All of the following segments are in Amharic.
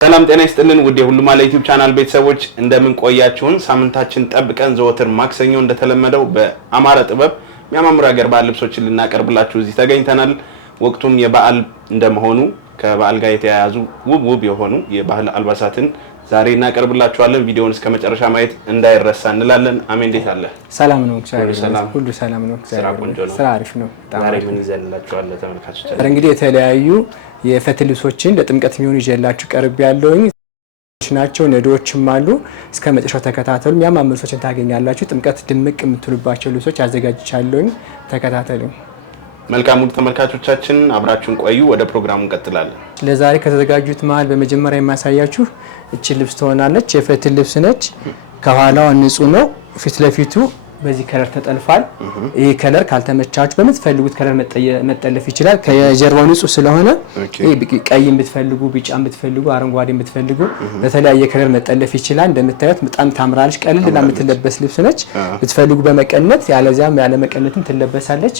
ሰላም ጤና ይስጥልን ውድ የሁሉም አለ ዩቲዩብ ቻናል ቤተሰቦች እንደምን ቆያችሁን? ሳምንታችን ጠብቀን ዘወትር ማክሰኞ እንደተለመደው በአማረ ጥበብ የሚያማምሩ ሀገር ባህል ልብሶችን ልናቀርብላችሁ እዚህ ተገኝተናል። ወቅቱም የበዓል እንደመሆኑ ከበዓል ጋር የተያያዙ ውብ የሆኑ የባህል አልባሳትን ዛሬ እናቀርብላችኋለን። ቪዲዮውን እስከ መጨረሻ ማየት እንዳይረሳ እንላለን። አሜን። እንዴት አለ? ሰላም ነው እግዚአብሔር ሁሉ ሰላም ነው እግዚአብሔር። ስራ አሪፍ ነው። ዛሬ ምን ይዘንላችኋል ተመልካቾች? እንግዲህ የተለያዩ የፈትል ልብሶችን ለጥምቀት የሚሆኑ ይዤላችሁ ቀርብ ያለውኝ ናቸው። ነዶዎችም አሉ። እስከ መጨረሻው ተከታተሉ። የሚያማምሩ ልብሶችን ታገኛላችሁ። ጥምቀት ድምቅ የምትሉባቸው ልብሶች አዘጋጅቻለሁኝ። ተከታተሉ። መልካም ተመልካቾቻችን አብራችሁን ቆዩ። ወደ ፕሮግራሙ እንቀጥላለን። ለዛሬ ከተዘጋጁት መሀል በመጀመሪያ የማሳያችሁ እቺ ልብስ ትሆናለች። የፈትል ልብስ ነች። ከኋላዋ ንጹህ ነው። ፊት ለፊቱ በዚህ ከለር ተጠልፏል። ይሄ ከለር ካልተመቻችሁ በምትፈልጉት ከለር መጠለፍ ይችላል። ከጀርባው ንጹህ ስለሆነ ቀይም ብትፈልጉ፣ ቢጫም ብትፈልጉ፣ አረንጓዴም ብትፈልጉ በተለያየ ከለር መጠለፍ ይችላል። እንደምታዩት በጣም ታምራለች። ቀልል ብላ የምትለበስ ልብስ ነች። ብትፈልጉ በመቀነት ያለዚያም ያለ መቀነትም ትለበሳለች።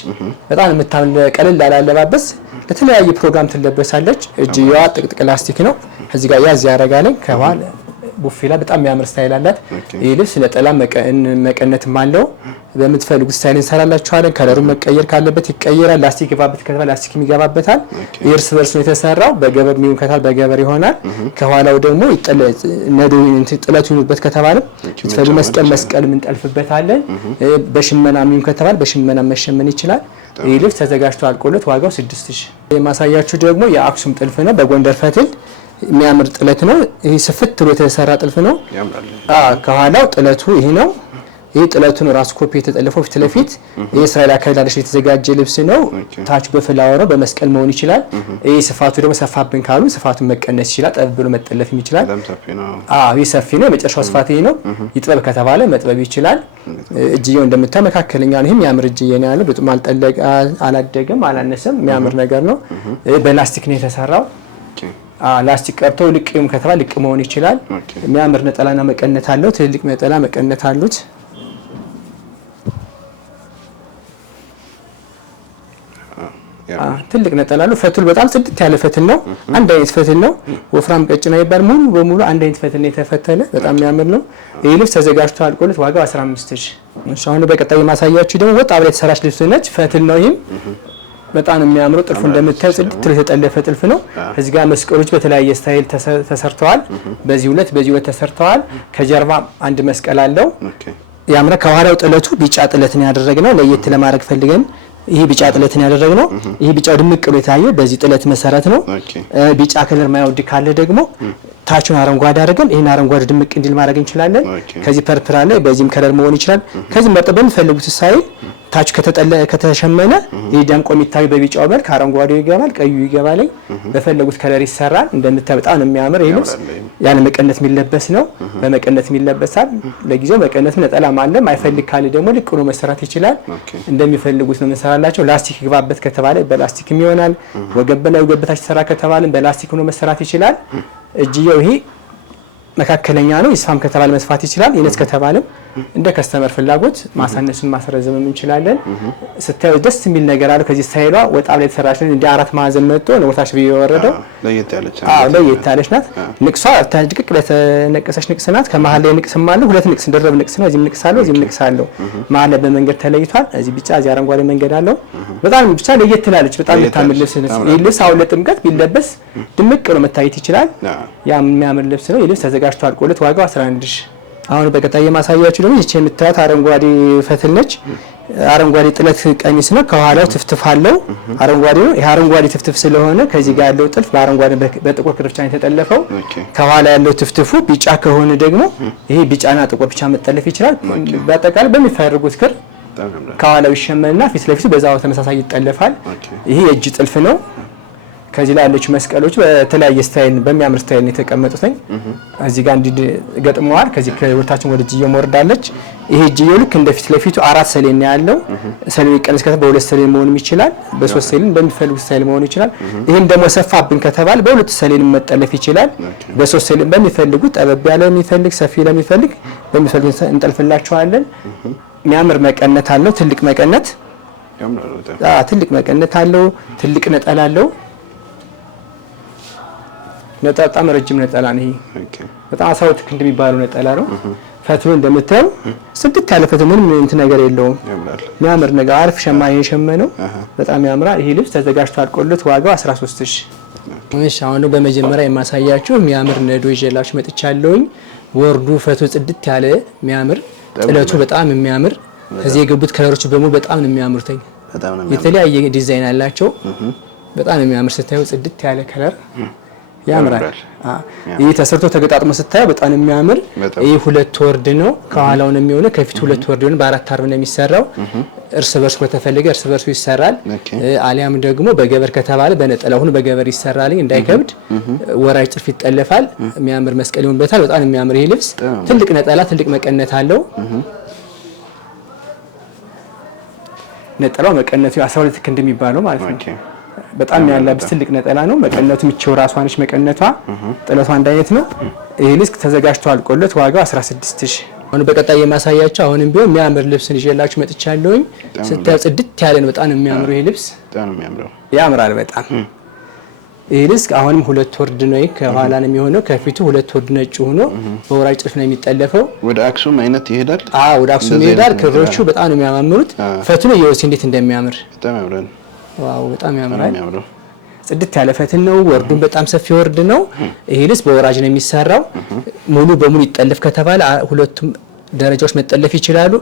በጣም የምታምር ቀልል ላለባበስ ለተለያየ ፕሮግራም ትለበሳለች። እጅየዋ ጥቅጥቅ ላስቲክ ነው። እዚህ ጋር ያዝ ያረጋለኝ ከኋላ ቡፊላ በጣም የሚያምር ስታይል አላት። ይህ ልብስ ነጠላ መቀነትም አለው። በምትፈልጉት ስታይል እንሰራላችኋለን። ከለሩን መቀየር ካለበት ይቀየራል። ላስቲክ ይገባበት ከተባለ ላስቲክ ይገባበታል። እርስ በርስ ነው የተሰራው። በገበር የሚሆን ከተባለ በገበር ይሆናል። ከኋላው ደግሞ ጥለቱ ይኑበት ከተባለ ብትፈልጉ መስቀል እንጠልፍበታለን። በሽመና የሚሆን ከተባለ በሽመና መሸመን ይችላል። ይህ ልብስ ተዘጋጅቶ አልቆለት ዋጋው 6000። የማሳያችሁ ደግሞ የአክሱም ጥልፍ ነው። በጎንደር ፈትል የሚያምር ጥለት ነው። ይሄ ስፍት ብሎ የተሰራ ጥልፍ ነው። ከኋላው ጥለቱ ይሄ ነው። ይሄ ጥለቱ ነው ራሱ ኮፒ የተጠለፈው ፊት ለፊት። ይሄ እስራኤል አካባቢ የተዘጋጀ ልብስ ነው። ታች በፍላወር በመስቀል መሆን ይችላል። ይሄ ስፋቱ ደግሞ ሰፋብን ካሉ ስፋቱን መቀነስ ይችላል። ጠብ ብሎ መጠለፍም ይችላል። ይሄ ሰፊ ነው። የመጨረሻው ስፋት ይሄ ነው። ይጥበብ ከተባለ መጥበብ ይችላል። እጅየው እንደምታዩ መካከለኛ ነው። ይሄ የሚያምር እጅዬ ነው ያለው። በጣም አላደገም አላነሰም። የሚያምር ነገር ነው። በላስቲክ ነው የተሰራው። ላስቲክ ቀርቶ ልቅም ከተባለ ልቅ መሆን ይችላል። የሚያምር ነጠላና መቀነት አለው። ትልልቅ ነጠላ መቀነት አሉት። ትልቅ ነጠላ አለው። ፈትሉ በጣም ጽድት ያለ ፈትል ነው። አንድ አይነት ፈትል ነው። ወፍራም ቀጭን አይባል። ሙሉ በሙሉ አንድ አይነት ፈትል ነው የተፈተለ። በጣም የሚያምር ነው። ይህ ልብስ ተዘጋጅቶ አልቆለት ዋጋው 15000። እሺ አሁን በቀጣይ ማሳያችሁ ደግሞ ወጣ ብላ የተሰራች ልብስ ነች። ፈትል ነው። ይሄም በጣም የሚያምረው ጥልፉ እንደምታዩ ጽድት ብሎ የተጠለፈ ጥልፍ ነው። እዚህ ጋር መስቀሎች በተለያየ ስታይል ተሰርተዋል። በዚህ ሁለት ተሰርተዋል። ከጀርባ አንድ መስቀል አለው። ያምረ ከኋላው ጥለቱ ቢጫ ጥለትን ያደረግነው ለየት ለማድረግ ፈልገን ይሄ ቢጫ ጥለትን ያደረግነው ይሄ ቢጫው ድምቅ ብሎ የታየው በዚህ ጥለት መሰረት ነው። ቢጫ ከለር ማይወድ ካለ ደግሞ ታቹን አረንጓዴ አድርገን ይሄን አረንጓዴ ድምቅ እንዲል ማድረግ እንችላለን። ከዚህ ፐርፕል አለ። በዚህም ከለር መሆን ይችላል። ከዚህ መርጠው በሚፈልጉት ስታይል ታች ከተሸመነ ይሄ ደምቆ የሚታዩ በቢጫው መልክ አረንጓዴው ይገባል፣ ቀዩ ይገባል። በፈለጉት ከለር ይሰራል። እንደምታዩ በጣም የሚያምር ይሄ ልብስ ያለ መቀነት የሚለበስ ነው። በመቀነት የሚለበሳል። ለጊዜው መቀነት ነጠላ ማለም አይፈልግ ካለ ደግሞ ልቅ ነው መሰራት ይችላል። እንደሚፈልጉት ነው መሰራላቸው። ላስቲክ ይገባበት ከተባለ በላስቲክም ይሆናል። ወገብ ላይ ወገብ ታች ተሰራ ከተባለ በላስቲክ ነው መሰራት ይችላል። እጅየው ይሄ መካከለኛ ነው። ይስፋም ከተባለ መስፋት ይችላል። ይነስ ከተባለም እንደ ከስተመር ፍላጎት ማሳነስን ማስረዘምም እንችላለን። ስታዩ ደስ የሚል ነገር አለ። ከዚህ ስታይሏ ወጣ ብላ የተሰራች ነው። እንደ አራት ማዕዘን መጥቶ ነው ወታች ቢወረደው ለየት ያለች ናት። ንቅሷ ታድቅቅ ለተነቀሰች ንቅስ ናት። ከመሃል ላይ ንቅስም አለ። ሁለት ንቅስ ደረብ ንቅስ ነው። እዚህም ንቅስ አለው፣ እዚህም ንቅስ አለው። መሃል ላይ በመንገድ ተለይቷል። እዚህ ቢጫ፣ እዚህ አረንጓዴ መንገድ አለው። በጣም ብቻ ለየት ትላለች። በጣም የምታምር ልብስ ነች። ይህ ልብስ አሁን ለጥምቀት ቢለበስ ድምቅ ነው መታየት ይችላል። ያ የሚያምር ልብስ ነው። ይህ ልብስ ተዘጋጅቶ አልቆለት ዋጋው 11000። አሁን በቀጣይ የማሳያችሁ ደግሞ ይቺ የምታዩት አረንጓዴ ፈትል ነች። አረንጓዴ ጥለት ቀሚስ ነው። ከኋላው ትፍትፍ አለው። አረንጓዴ ነው። ይሄ አረንጓዴ ትፍትፍ ስለሆነ ከዚህ ጋር ያለው ጥልፍ በአረንጓዴ በጥቁር ክር ብቻ ነው የተጠለፈው። ከኋላ ያለው ትፍትፉ ቢጫ ከሆነ ደግሞ ይሄ ቢጫና ጥቁር ብቻ መጠለፍ ይችላል። በአጠቃላይ በሚፈልጉት ክር ከኋላው ይሸመንና ፊት ለፊቱ በዛው ተመሳሳይ ይጠለፋል። ይሄ የእጅ ጥልፍ ነው። ከዚህ ላይ ያለች መስቀሎች በተለያየ ስታይል በሚያምር ስታይል ነው የተቀመጡት። እዚህ ጋር እንዲ ገጥመዋል። ከዚህ ከወርታችን ወደ እጅየው ወርዳለች። ይሄ እጅየው ልክ እንደ ፊት ለፊቱ 4 ሰሌን ነው ያለው። ሰሌን ይቀነስ ከተባለ በ2 ሰሌን መሆን ይችላል። በ3 ሰሌን እንደሚፈልጉት ስታይል መሆን ይችላል። ይሄን ደግሞ ሰፋብን ከተባለ በ2 ሰሌን መጠለፍ ይችላል። በ3 ሰሌን በሚፈልጉት ጠበብ ያለ የሚፈልግ ሰፊ ለሚፈልግ በሚፈልጉት እንጠልፍላቸዋለን። የሚያምር መቀነት አለው። ትልቅ መቀነት ትልቅ መቀነት አለው። ትልቅ ነጠላ አለው። ነጠላ በጣም ረጅም ነጠላ ነው ይሄ። ኦኬ በጣም 12 ክንድ የሚባለው ነጠላ ነው። ፈትሉ እንደምታየው ጽድት ያለ ፈትል ምንም እንትን ነገር የለውም። የሚያምር ነገር አሪፍ ሸማኔ የሸመነው በጣም ያምራል። ይሄ ልብስ ተዘጋጅቶ አልቆለት ዋጋው 13000። እሺ አሁን በመጀመሪያ የማሳያችሁ የሚያምር ነዶ ይዤላችሁ መጥቻለሁኝ። ወርዱ ፈቱ ጽድት ያለ የሚያምር ጥለቱ በጣም የሚያምር ከዚህ የገቡት ከለሮች በሙሉ በጣም ነው የሚያምሩት። የተለያየ ዲዛይን አላቸው። በጣም የሚያምር ስታዩ ጽድት ያለ ከለር ያምራል። ይሄ ተሰርቶ ተገጣጥሞ ስታዩ በጣም የሚያምር ይሄ 2 ወርድ ነው። ከኋላው ነው የሚሆነው ከፊቱ 2 ወርድ ነው። በ4 አርብ ነው የሚሰራው። እርስ በርስ ከተፈለገ እርስ በርሱ ይሰራል። አሊያም ደግሞ በገበር ከተባለ በነጠላው ሆኖ በገበር ይሰራል። እንዳይከብድ ወራጅ ጥልፍ ይጠለፋል። የሚያምር መስቀል ይሆንበታል። በጣም የሚያምር ይሄ ልብስ ትልቅ ነጠላ ትልቅ መቀነት አለው። ነጠላው መቀነቱ 12 ክንድ የሚባለው ማለት ነው። በጣም ያላብስ ትልቅ ነጠላ ነው። መቀነቱ ምቾ ራሷ ነች መቀነቷ። ጥለቷ አንድ አይነት ነው። ይሄ ልብስ ተዘጋጅቶ አልቆለት ዋጋው 16000። አሁን በቀጣይ የማሳያችሁ አሁንም ቢሆን የሚያምር ልብስን ይዤላችሁ መጥቻለሁኝ። ስታዩ ጽድት ያለ ነው። በጣም የሚያምረው ይሄ ልብስ በጣም የሚያምረው ያምራል በጣም። ይሄ ልብስ አሁንም 2 ወርድ ነው። ከኋላ ነው የሚሆነው ከፊቱ 2 ወርድ ነጭ ሆኖ በወራጅ ጥልፍ ነው የሚጠለፈው። ወደ አክሱም አይነት ይሄዳል። ወደ አክሱም ይሄዳል። ክሮቹ በጣም ነው የሚያማምሩት። ፈትሉ የወሲ እንዴት እንደሚያምር በጣም ያምራል። ዋው በጣም ያምራል። ጽድት ያለ ፈትል ነው። ወርዱን በጣም ሰፊ ወርድ ነው። ይሄ ልብስ በወራጅ ነው የሚሰራው። ሙሉ በሙሉ ይጠለፍ ከተባለ ሁለቱም ደረጃዎች መጠለፍ ይችላሉ።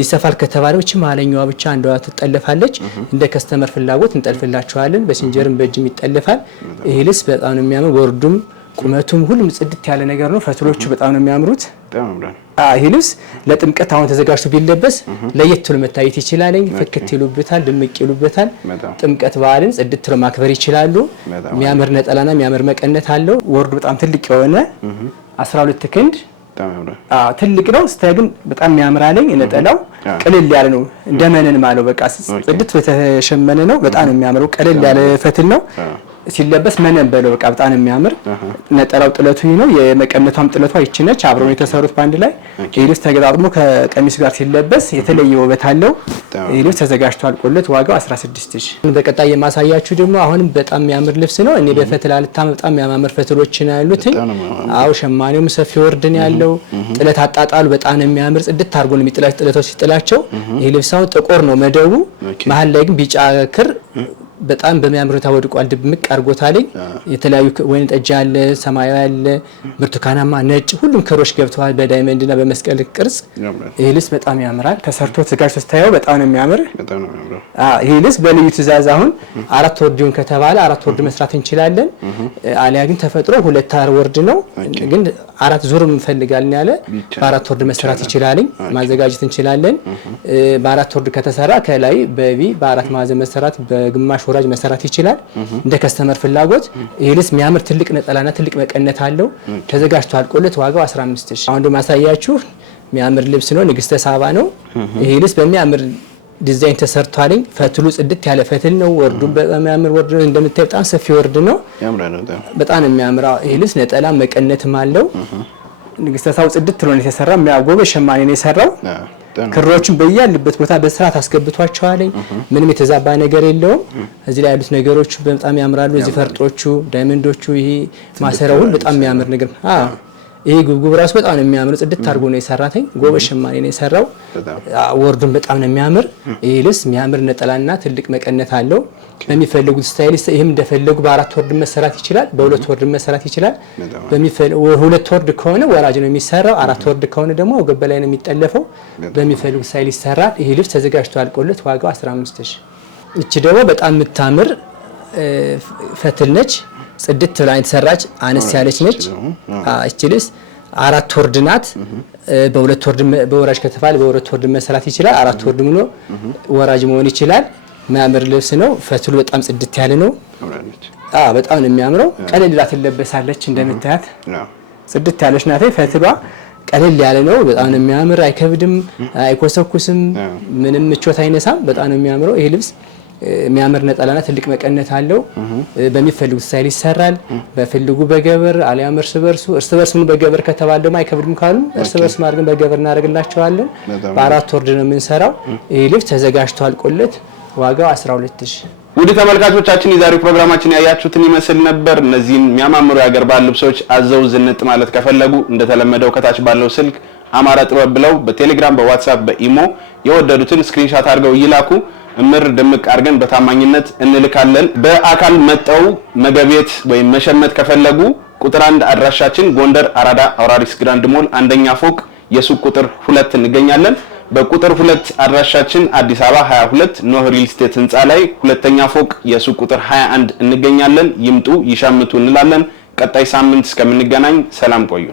ይሰፋል ከተባለ ብቻ ማለኛዋ ብቻ አንዷ ትጠለፋለች። እንደ ከስተመር ፍላጎት እንጠልፍላችኋለን። በሲንጀርም በእጅም ይጠለፋል። ይሄ ልብስ በጣም ነው የሚያምር። ወርዱም ቁመቱም ሁሉም ጽድት ያለ ነገር ነው። ፈትሎቹ በጣም ነው የሚያምሩት። ይሄ ልብስ ለጥምቀት አሁን ተዘጋጅቶ ቢለበስ ለየት ብሎ መታየት ይችላል። ፍክት ይሉበታል፣ ድምቅ ይሉበታል። ጥምቀት በዓልን ጽድት ብሎ ማክበር ይችላሉ። የሚያምር ነጠላና የሚያምር መቀነት አለው። ወርዱ በጣም ትልቅ የሆነ 12 ክንድ ትልቅ ነው። ስታይ ግን በጣም ያምራልኝ። ነጠላው ቅልል ያለ ነው። እንደመነን ማለት በቃ ጽድት በተሸመነ ነው። በጣም የሚያምረው ቅልል ያለ ፈትል ነው። ሲለበስ መነን በለው በቃ በጣም የሚያምር ነጠላው ጥለቱ ነው። የመቀነቷም ጥለቷ ይችነች አብረው የተሰሩት ባንድ ላይ። ይሄ ልብስ ተገጣጥሞ ከቀሚስ ጋር ሲለበስ የተለየ ውበት አለው። ይሄ ልብስ ተዘጋጅቶ አልቆለት ዋጋው 16000። በቀጣይ የማሳያችሁ ደግሞ አሁንም በጣም የሚያምር ልብስ ነው። እኔ በፈትል አልታም በጣም የሚያምር ፈትሎች ነው ያሉት። ሸማኔውም ሰፊ ወርድን ያለው ጥለት አጣጣሉ በጣም የሚያምር ጽድት አድርጎ ነው የሚጥላቸው ጥለቶች ሲጥላቸው። ይሄ ልብሳው ጥቁር ነው መደቡ፣ መሀል ላይ ግን ቢጫ ክር በጣም በሚያምር ታወድቋል። ድምቅ አርጎታል። የተለያዩ ወይን ጠጅ አለ፣ ሰማያዊ አለ፣ ብርቱካናማ፣ ነጭ ሁሉም ክሮች ገብተዋል በዳይመንድና በመስቀል ቅርጽ። ይሄ ልብስ በጣም ያምራል። ተሰርቶ ተዘጋጅቶ ስታየው በጣም ነው የሚያምር። ይሄ ልብስ በልዩ ትእዛዝ አሁን 4 ወርድ ይሁን ከተባለ 4 ወርድ መስራት እንችላለን። አሊያ ግን ተፈጥሮ 2 ወርድ ነው ግን 4 ዙር እንፈልጋለን ያለ በ4 ወርድ መስራት ይችላል። ማዘጋጀት እንችላለን። በ4 ወርድ ከተሰራ ከላይ በቢ በ4 ማዕዘን መሰራት በግማሽ ወራጅ መሰራት ይችላል እንደ ከስተመር ፍላጎት። ይሄ ልብስ የሚያምር ትልቅ ነጠላና ትልቅ መቀነት አለው። ተዘጋጅቶ አልቆለት ዋጋው 15000። አሁን ደግሞ ማሳያችሁ የሚያምር ልብስ ነው። ንግስተ ሳባ ነው። ይሄ ልብስ በሚያምር ዲዛይን ተሰርቷል። ፈትሉ ጽድት ያለ ፈትል ነው። ወርዱ በሚያምር ወርድ ነው። እንደምታዩት በጣም ሰፊ ወርድ ነው። በጣም የሚያምር ይሄ ልብስ ነጠላ መቀነትም አለው። ንግስተ ሳባ ጽድት ብሎ ነው የተሰራው። የሚያጎበ ሸማኔ ነው የሰራው። ክሮቹን በያሉበት ቦታ በስርዓት አስገብቷቸዋል። ምንም የተዛባ ነገር የለውም። እዚህ ላይ ያሉት ነገሮች በጣም ያምራሉ። እዚህ ፈርጦቹ፣ ዳይመንዶቹ፣ ይሄ ማሰሪያው ሁሉ በጣም የሚያምር ነገር ይሄ ጉብጉብ ራሱ በጣም ነው የሚያምር። ጽድት አድርጎ ነው የሰራተኝ ጎበዝ ሸማኔ ነው የሰራው። ወርዱን በጣም ነው የሚያምር። ይሄ ልብስ የሚያምር ነጠላና ትልቅ መቀነት አለው። በሚፈልጉት ስታይል ይሄም እንደፈለጉ በ4 ወርድ መሰራት ይችላል፣ በ2 ወርድ መሰራት ይችላል። በሚፈልጉ 2 ወርድ ከሆነ ወራጅ ነው የሚሰራው፣ 4 ወርድ ከሆነ ደግሞ ወገብ ላይ ነው የሚጠለፈው። በሚፈልጉት ስታይል ይሰራል። ይሄ ልብስ ተዘጋጅቶ አልቆለት ዋጋው 15000። እቺ ደግሞ በጣም የምታምር ፈትል ነች። ጽድት ብላ የተሰራች አነስ ያለች ነች። እቺ ልብስ 4 ወርድ ናት። በ2 ወርድ በወራጅ ከተባለ በ2 ወርድ መሰራት ይችላል። 4 ወርድ ሆኖ ወራጅ መሆን ይችላል። የሚያምር ልብስ ነው። ፈትሉ በጣም ጽድት ያለ ነው። በጣም ነው የሚያምረው። ቀለል ብላ ትለበሳለች። እንደምታያት ጽድት ያለች ናት። ፈትሏ ቀለል ያለ ነው። በጣም ነው የሚያምር። አይከብድም፣ አይኮሰኩስም፣ ምንም ምቾት አይነሳም። በጣም ነው የሚያምረው ይሄ ልብስ። የሚያምር ነጠላና ትልቅ መቀነት አለው። በሚፈልጉት ስታይል ይሰራል። በፈልጉ በገበር አሊያም እርስ በርስ ምን በገበር ከተባለ ደግሞ አይከብድም ካሉ እርስ በርስ ማድረግን በገበር እናደርግላቸዋለን። በ4 ወርድ ነው የምንሰራው። ይሄ ልብስ ተዘጋጅቶ አልቆለት ዋጋው 12000። ውድ ተመልካቾቻችን የዛሬው ፕሮግራማችን ያያችሁትን ይመስል ነበር። እነዚህን የሚያማምሩ የሀገር ባህል ልብሶች አዘው ዝንጥ ማለት ከፈለጉ እንደተለመደው ከታች ባለው ስልክ አማረ ጥበብ ብለው በቴሌግራም በዋትስአፕ በኢሞ የወደዱትን ስክሪንሻት አድርገው ይላኩ። እምር ድምቅ አድርገን በታማኝነት እንልካለን። በአካል መጣው መገቤት ወይም መሸመት ከፈለጉ ቁጥር 1 አድራሻችን ጎንደር አራዳ አውራሪስ ግራንድ ሞል አንደኛ ፎቅ የሱቅ ቁጥር 2 እንገኛለን። በቁጥር 2 አድራሻችን አዲስ አበባ 22 ኖህ ሪል ስቴት ህንጻ ላይ ሁለተኛ ፎቅ የሱቅ ቁጥር 21 እንገኛለን። ይምጡ ይሻምቱ እንላለን። ቀጣይ ሳምንት እስከምንገናኝ ሰላም ቆዩ።